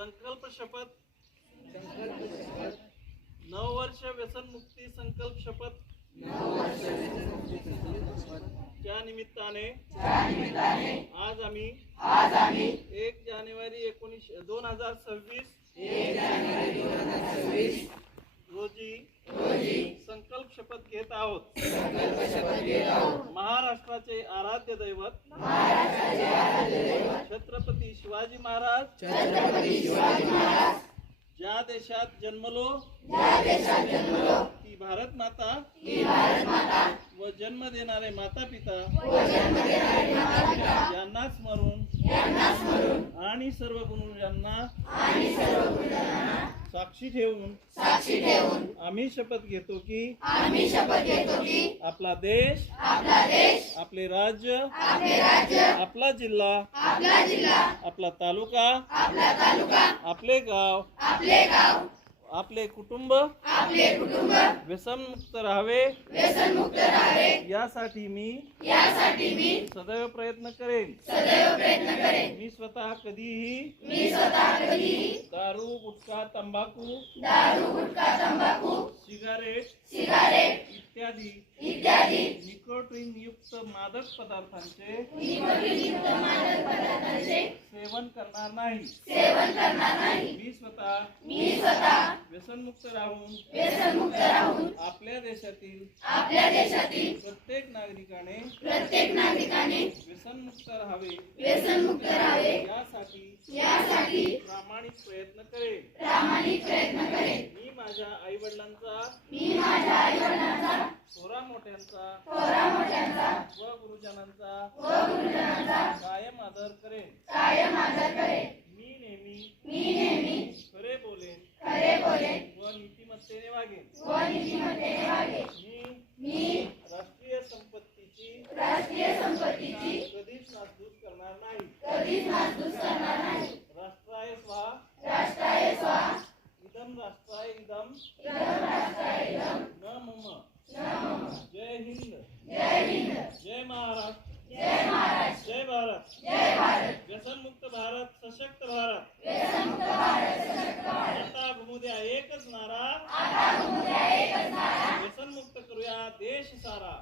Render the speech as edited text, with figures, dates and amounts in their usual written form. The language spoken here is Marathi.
संकल्प शपथ 9 वर्ष व्यसनमुक्ती संकल्प शपथ च्या निमित्ताने आज आम्ही 1 जानेवारी 2026 रोजी संकल्प शपथ घेत आहोत. महाराष्ट्राचे आराध्य दैवत छत्रपती शिवाजी महाराज ज्या देशात जन्मलो ती भारत माता व जन्म देणारे माता पिता यांना स्मरून आणि सर्व गुरुजनांना साक्षी ठेवून आम्ही शपथ घेतो की आपला देश आपले राज्य आपला जिल्हा आपला तालुका आपले गाव आपले कुटुंब व्यसनमुक्त राहावे यासाठी मी सदैव प्रयत्न करेन. मी स्वतः कधीही दारू गुटखा तंबाखू सिगारेट इत्यादी निकोटीन युक्त मादक पदार्थांचे सेवन करणार नाही. मी स्वतः व्यसनमुक्त राहून आपल्या देशातील प्रत्येक नागरिकाने व्यसनमुक्त राहावे यासाठी प्रामाणिक प्रयत्न करेन. मी माझ्या आई वडिलांचा थोरा मोठ्यांचा व गुरुजनांचा कायम आदर करेन. मी नेहमी खरे बोलेन व नीतिमत्तेने वागेन. मी राष्ट्रीय संपत्तीची कधीच नासधूस करणार नाही. राष्ट्राय स्वाहा इदं राष्ट्राय इदं न मम. जय हिंद, जय महाराष्ट्र, जय भारत. व्यसनमुक्त भारत, सशक्त भारत. आता घुमुद्या एकच नारा, व्यसनमुक्त करूया देश सारा.